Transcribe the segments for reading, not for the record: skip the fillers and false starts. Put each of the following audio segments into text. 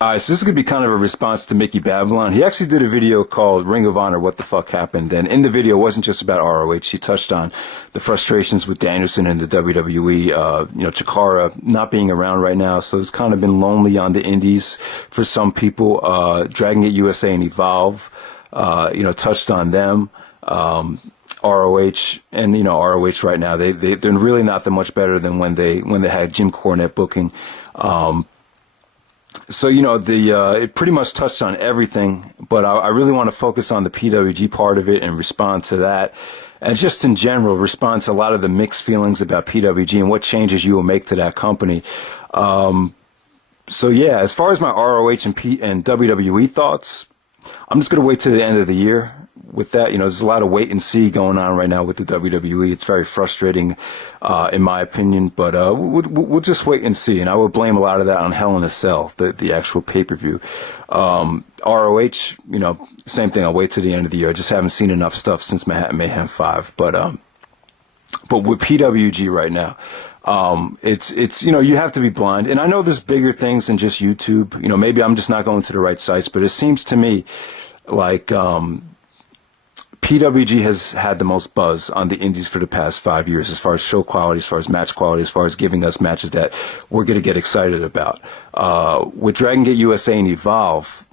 So this is going to be kind of a response to MickeyBabylon. He actually did a video called Ring of Honor, What the Fuck Happened? And in the video, it wasn't just about ROH. He touched on the frustrations with Danielson and the WWE, Chikara not being around right now. So it's kind of been lonely on the indies for some people. Dragon Gate USA and Evolve, touched on them. ROH and, ROH right now, they're really not that much better than when they had Jim Cornette booking. So, it pretty much touched on everything, but I really want to focus on the PWG part of it and respond to that. And just in general, respond to a lot of the mixed feelings about PWG and what changes you will make to that company. As far as my ROH and WWE thoughts, I'm just going to wait till the end of the year with that. There's a lot of wait and see going on right now with the WWE. It's very frustrating, in my opinion, but we'll just wait and see. And I would blame a lot of that on Hell in a Cell, the actual pay-per-view. ROH, same thing. I'll wait till the end of the year. I just haven't seen enough stuff since Mayhem 5. But with PWG right now, it's you have to be blind. And I know there's bigger things than just YouTube. Maybe I'm just not going to the right sites, but it seems to me like PWG has had the most buzz on the indies for the past 5 years, as far as show quality, as far as match quality, as far as giving us matches that we're going to get excited about. With Dragon Gate USA and Evolve,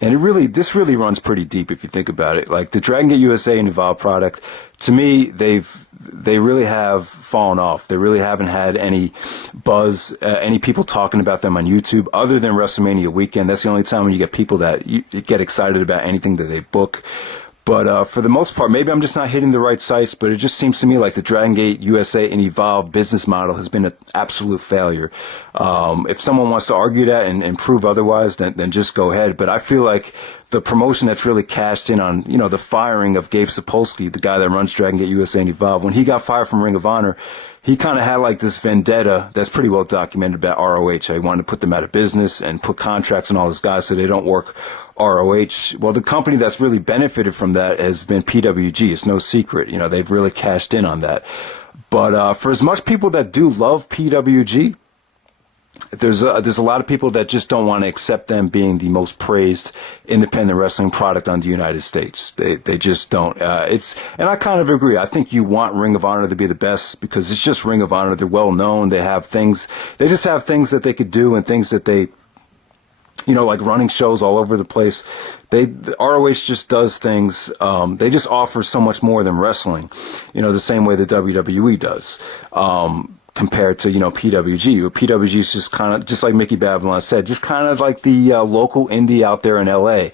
and this really runs pretty deep if you think about it. Like the Dragon Gate USA and Evolve product, to me, they really have fallen off. They really haven't had any buzz, any people talking about them on YouTube other than WrestleMania weekend. That's the only time when you get people that you get excited about anything that they book. But for the most part, maybe I'm just not hitting the right sites, but it just seems to me like the Dragon Gate USA and Evolve business model has been an absolute failure. If someone wants to argue that and prove otherwise, then just go ahead. But I feel like the promotion that's really cashed in on, the firing of Gabe Sapolsky, the guy that runs Dragon Gate USA and Evolve, when he got fired from Ring of Honor, he kind of had like this vendetta that's pretty well documented about ROH. He wanted to put them out of business and put contracts on all those guys so they don't work ROH. Well, the company that's really benefited from that has been PWG. It's no secret. They've really cashed in on that. But for as much people that do love PWG, there's a lot of people that just don't want to accept them being the most praised independent wrestling product on the United States. They just don't. And I kind of agree. I think you want Ring of Honor to be the best because it's just Ring of Honor. They're well known. They just have things that they could do and things that they, like running shows all over the place. The ROH just does things. They just offer so much more than wrestling, the same way the WWE does. Compared to, PWG. PWG is just kind of, just like MickeyBabylon said, just kind of like the local indie out there in LA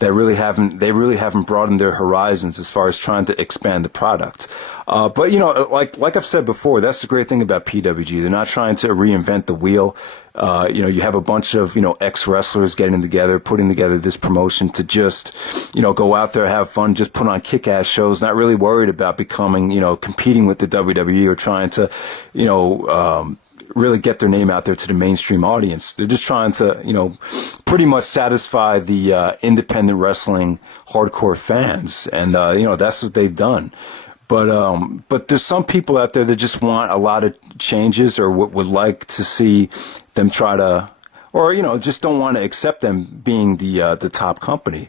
that really haven't broadened their horizons as far as trying to expand the product. But like I've said before, that's the great thing about PWG. They're not trying to reinvent the wheel. You have a bunch of, ex-wrestlers getting together, putting together this promotion to just, go out there, have fun, just put on kick-ass shows, not really worried about becoming, competing with the WWE or trying to, really get their name out there to the mainstream audience. They're just trying to, pretty much satisfy the independent wrestling hardcore fans. And, that's what they've done. But there's some people out there that just want a lot of changes or would like to see them try to, or, just don't want to accept them being the top company.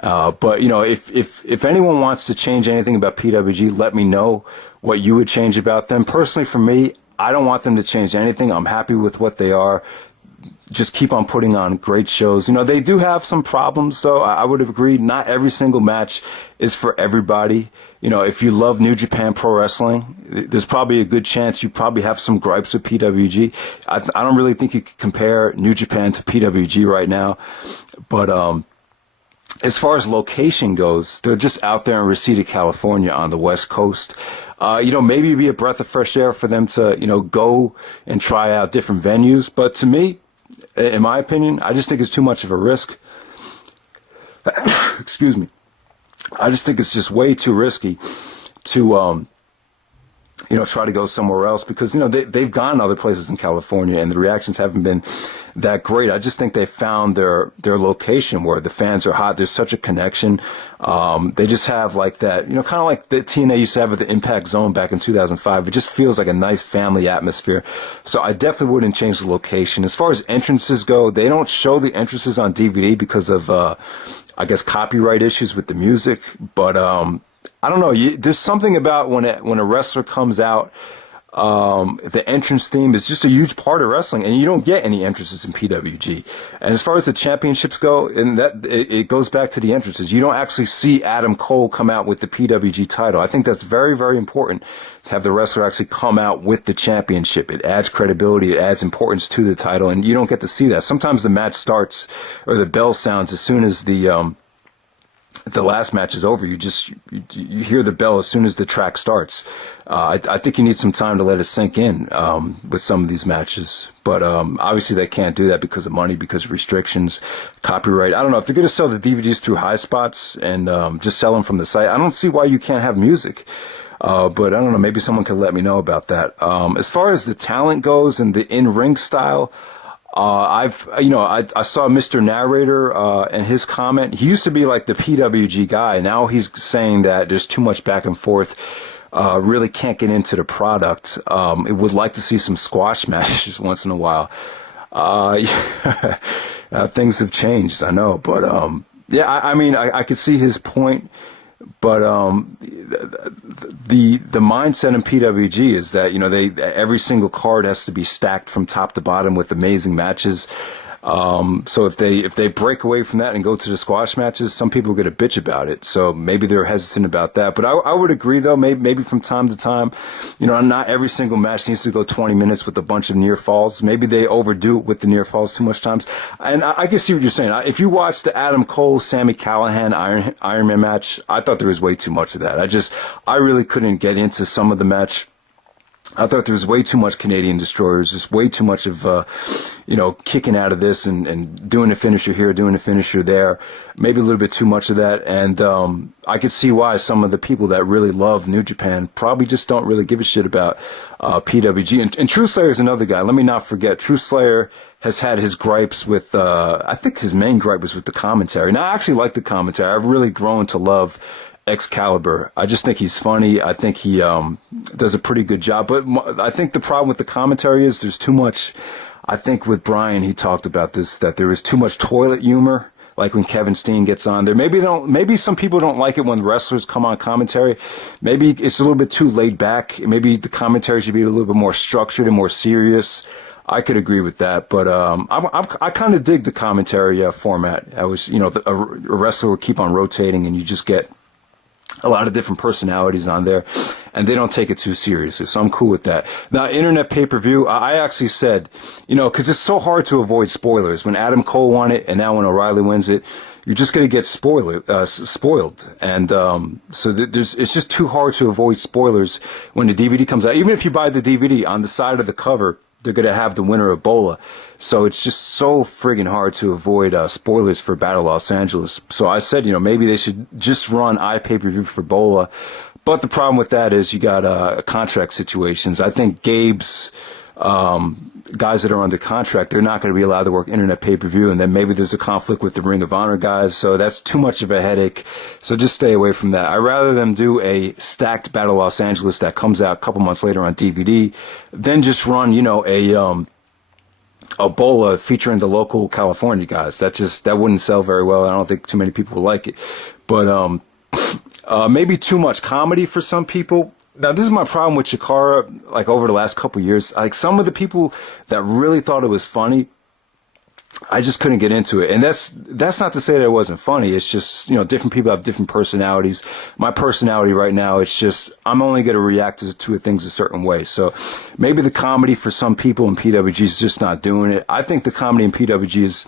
But if anyone wants to change anything about PWG, let me know what you would change about them. Personally, for me, I don't want them to change anything. I'm happy with what they are. Just keep on putting on great shows. They do have some problems, though. I would have agreed. Not every single match is for everybody. If you love New Japan Pro Wrestling, there's probably a good chance you probably have some gripes with PWG. I don't really think you could compare New Japan to PWG right now. But as far as location goes, they're just out there in Reseda, California on the West Coast. Maybe it'd be a breath of fresh air for them to, go and try out different venues. But to me, in my opinion, I just think it's too much of a risk. Excuse me. I just think it's just way too risky to try to go somewhere else because, they've gone other places in California and the reactions haven't been that great. I just think they found their location where the fans are hot. There's such a connection. They just have like that, kind of like the TNA used to have at the Impact Zone back in 2005. It just feels like a nice family atmosphere. So I definitely wouldn't change the location. As far as entrances go, they don't show the entrances on DVD because of, I guess, copyright issues with the music. But, I don't know. There's something about when a wrestler comes out, the entrance theme is just a huge part of wrestling, and you don't get any entrances in PWG. And as far as the championships go, and it goes back to the entrances. You don't actually see Adam Cole come out with the PWG title. I think that's very, very important to have the wrestler actually come out with the championship. It adds credibility, it adds importance to the title, and you don't get to see that. Sometimes the match starts or the bell sounds as soon as the last match is over. You hear the bell as soon as the track starts. I think you need some time to let it sink in with some of these matches. But obviously they can't do that because of money, because of restrictions, copyright. I don't know. If they're going to sell the DVDs through High Spots and just sell them from the site, I don't see why you can't have music. But I don't know. Maybe someone could let me know about that. As far as the talent goes and the in-ring style, I saw Mr. Narrator, and his comment. He used to be like the PWG guy. Now he's saying that there's too much back and forth. Really can't get into the product. It would like to see some squash matches once in a while. Things have changed, I know, but, I could see his point. But the mindset in PWG is that every single card has to be stacked from top to bottom with amazing matches. So if they break away from that and go to the squash matches, some people are going to bitch about it. So maybe they're hesitant about that. But I would agree, though, maybe from time to time, not every single match needs to go 20 minutes with a bunch of near falls. Maybe they overdo it with the near falls too much times. And I can see what you're saying. If you watch the Adam Cole, Sami Callihan Iron Man match, I thought there was way too much of that. I really couldn't get into some of the match. I thought there was way too much Canadian Destroyers, just way too much of, kicking out of this and doing a finisher here, doing a finisher there. Maybe a little bit too much of that. And I could see why some of the people that really love New Japan probably just don't really give a shit about PWG. And True Slayer is another guy. Let me not forget, True Slayer has had his gripes with, I think his main gripe was with the commentary. Now, I actually like the commentary. I've really grown to love Excalibur. I just think he's funny. I think he does a pretty good job. But I think the problem with the commentary is there's too much. I think with Brian, he talked about this, that there is too much toilet humor. Like when Kevin Steen gets on there. Maybe some people don't like it when wrestlers come on commentary. Maybe it's a little bit too laid back. Maybe the commentary should be a little bit more structured and more serious. I could agree with that, but I kind of dig the commentary format. A wrestler will keep on rotating, and you just get a lot of different personalities on there, and they don't take it too seriously, so I'm cool with that. Now, internet pay-per-view, I actually said, because it's so hard to avoid spoilers. When Adam Cole won it, and now when O'Reilly wins it, you're just going to get spoiled. And so it's just too hard to avoid spoilers when the DVD comes out. Even if you buy the DVD, on the side of the cover, they're going to have the winner of Bola. So it's just so friggin' hard to avoid spoilers for Battle Los Angeles. So I said, maybe they should just run iPay-per-view for Bola. But the problem with that is you got contract situations. I think Gabe's guys that are under contract, they're not going to be allowed to work internet pay-per-view. And then maybe there's a conflict with the Ring of Honor guys. So that's too much of a headache. So just stay away from that. I'd rather them do a stacked Battle Los Angeles that comes out a couple months later on DVD than just run, a Bola featuring the local California guys. That wouldn't sell very well. I don't think too many people would like it. But maybe too much comedy for some people. Now, this is my problem with Chikara, like over the last couple of years. Like some of the people that really thought it was funny, I just couldn't get into it. And that's not to say that it wasn't funny. It's just, different people have different personalities. My personality right now, it's just, I'm only going to react to things a certain way. So maybe the comedy for some people in PWG is just not doing it. I think the comedy in PWG is,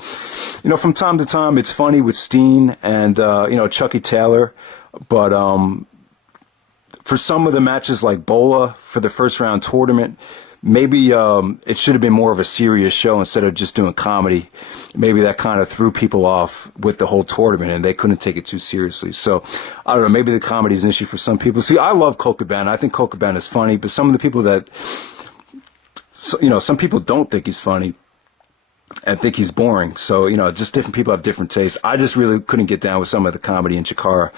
from time to time, it's funny with Steen and, Chucky Taylor. But, for some of the matches like Bola for the first round tournament, maybe it should have been more of a serious show instead of just doing comedy. Maybe that kind of threw people off with the whole tournament, and they couldn't take it too seriously. So I don't know. Maybe the comedy is an issue for some people. See, I love Colt Cabana. I think Colt Cabana is funny, but some of the people that, some people don't think he's funny and think he's boring. So, just different people have different tastes. I just really couldn't get down with some of the comedy in Chikara.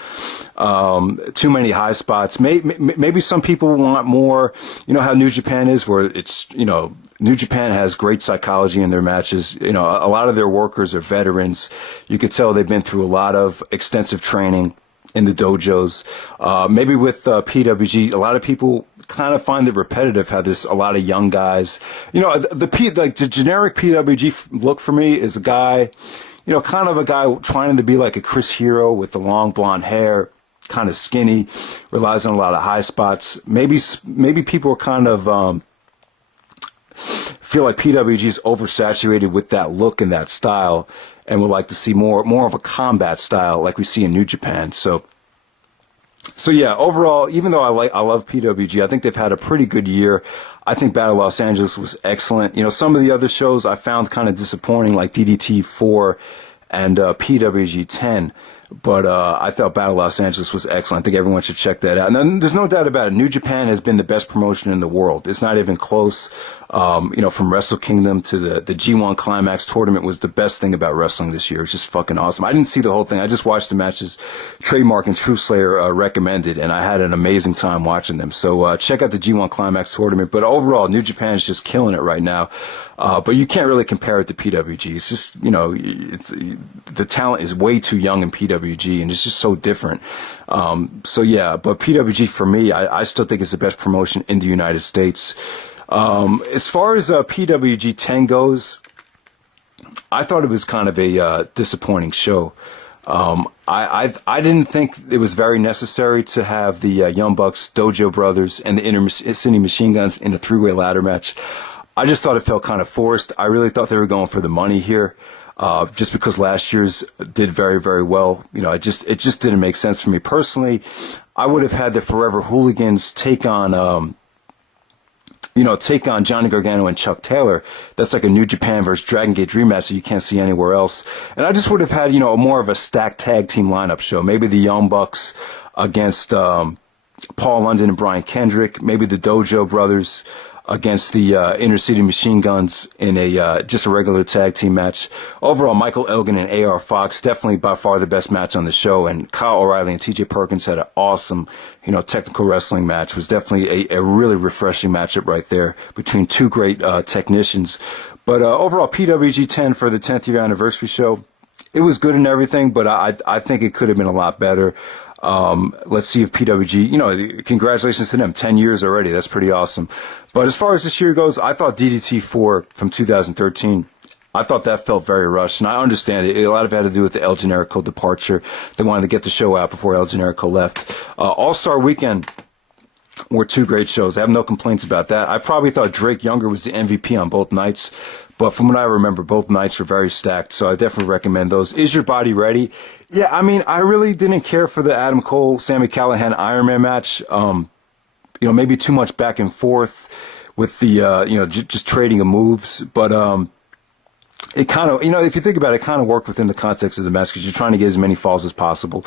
Too many high spots. Maybe some people want more, how New Japan is, where it's, New Japan has great psychology in their matches. A lot of their workers are veterans. You could tell they've been through a lot of extensive training in the dojos. Maybe with PWG, a lot of people kind of find it repetitive how there's a lot of young guys. The generic PWG look for me is a guy, kind of a guy trying to be like a Chris Hero with the long blonde hair, kind of skinny, relies on a lot of high spots. Maybe people are kind of feel like PWG is oversaturated with that look and that style, and would like to see more of a combat style like we see in New Japan. So yeah, overall, even though I love PWG, I think they've had a pretty good year. I think Battle Los Angeles was excellent. Some of the other shows I found kind of disappointing, like DDT 4 and PWG 10. But I thought Battle Los Angeles was excellent. I think everyone should check that out. And there's no doubt about it. New Japan has been the best promotion in the world. It's not even close. From Wrestle Kingdom to the G1 Climax tournament was the best thing about wrestling this year. It's just fucking awesome. I didn't see the whole thing. I just watched the matches Trademark and True Slayer recommended, and I had an amazing time watching them. So check out the G1 Climax tournament. But overall, New Japan is just killing it right now. But you can't really compare it to PWG. It's just, the talent is way too young in PWG, and it's just so different. So yeah, but PWG for me, I still think it's the best promotion in the United States. As far as PWG 10 goes, I thought it was kind of a disappointing show. I didn't think it was very necessary to have the Young Bucks, Dojo Brothers, and the Inner City Machine Guns in a three-way ladder match. I just thought it felt kind of forced. I really thought they were going for the money here, just because last year's did very, very well. It just didn't make sense for me personally. I would have had the Forever Hooligans take on Johnny Gargano and Chuck Taylor. That's like a New Japan versus Dragon Gate Dream match that you can't see anywhere else. And I just would have had, more of a stacked tag team lineup show. Maybe the Young Bucks against Paul London and Brian Kendrick. Maybe the Dojo Brothers against the Inner City Machine Guns in just a regular tag team match. Overall, Michael Elgin and A.R. Fox, definitely by far the best match on the show. And Kyle O'Reilly and T.J. Perkins had an awesome, technical wrestling match. It was definitely a really refreshing matchup right there between two great technicians. But overall, PWG 10 for the 10th year anniversary show, it was good and everything, but I think it could have been a lot better. Let's see if PWG, congratulations to them, 10 years already. That's pretty awesome. But as far as this year goes, I thought DDT 4 from 2013, I thought that felt very rushed. And I understand it. A lot of it had to do with the El Generico departure. They wanted to get the show out before El Generico left. All-Star Weekend were two great shows. I have no complaints about that. I probably thought Drake Younger was the MVP on both nights. But from what I remember, both nights were very stacked, so I definitely recommend those. Is Your Body Ready? Yeah, I really didn't care for the Adam Cole, Sami Callihan Iron Man match. Maybe too much back and forth with the, just trading of moves. But it kind of, if you think about it, it kind of worked within the context of the match because you're trying to get as many falls as possible.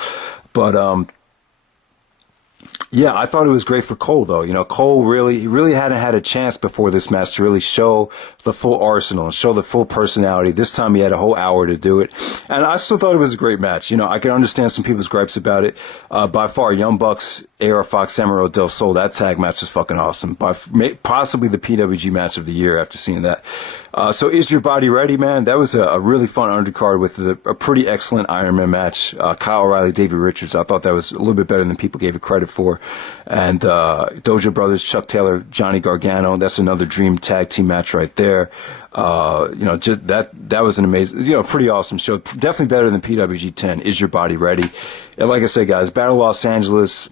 But yeah, I thought it was great for Cole, though. Cole really hadn't had a chance before this match to really show the full arsenal and show the full personality. This time he had a whole hour to do it. And I still thought it was a great match. I can understand some people's gripes about it. By far, Young Bucks, A.R. Fox, Samuel Del Sol, that tag match was fucking awesome. Possibly the PWG match of the year after seeing that. So Is Your Body Ready, man? That was a really fun undercard with a pretty excellent Iron Man match. Kyle O'Reilly, Davey Richards. I thought that was a little bit better than people gave it credit for. And Dojo Brothers, Chuck Taylor, Johnny Gargano. That's another dream tag team match right there. Just that was an amazing, pretty awesome show. Definitely better than PWG 10. Is Your Body Ready? And like I said, guys, Battle Los Angeles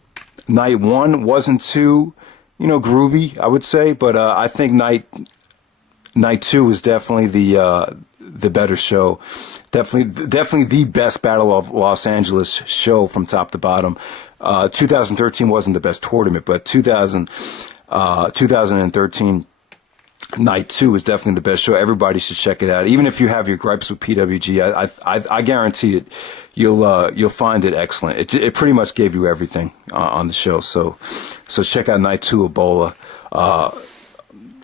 night 1 wasn't too, groovy, I would say, but I think night 2 is definitely the better show. Definitely the best Battle of Los Angeles show from top to bottom. 2013 wasn't the best tournament, but 2013 Night 2 is definitely the best show. Everybody should check it out. Even if you have your gripes with PWG, I guarantee it. You'll find it excellent. It pretty much gave you everything on the show. So check out Night 2 Ebola.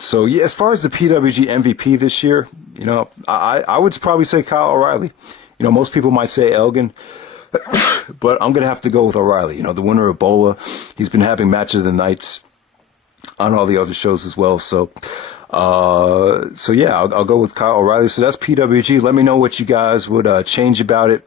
So yeah, as far as the PWG MVP this year, you know, I would probably say Kyle O'Reilly. You know, most people might say Elgin, but I'm gonna have to go with O'Reilly. You know, the winner of Ebola. He's been having match of the nights on all the other shows as well. So yeah, I'll go with Kyle O'Reilly. So that's PWG. Let me know what you guys would change about it.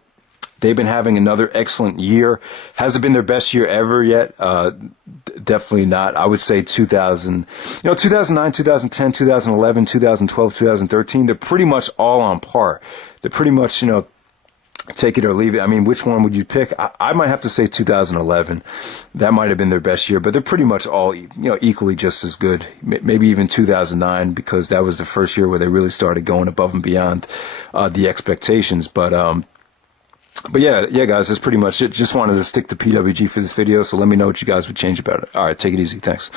They've been having another excellent year. Hasn't been their best year ever yet. Definitely not. I would say 2009, 2010, 2011, 2012, 2013. They're pretty much all on par. They're pretty much, you know, take it or leave it. I mean, which one would you pick? I might have to say 2011. That might have been their best year, but they're pretty much all, you know, equally just as good. Maybe even 2009, because that was the first year where they really started going above and beyond the expectations. But yeah, guys, that's pretty much it. Just wanted to stick to PWG for this video, so let me know what you guys would change about it. All right, take it easy. Thanks.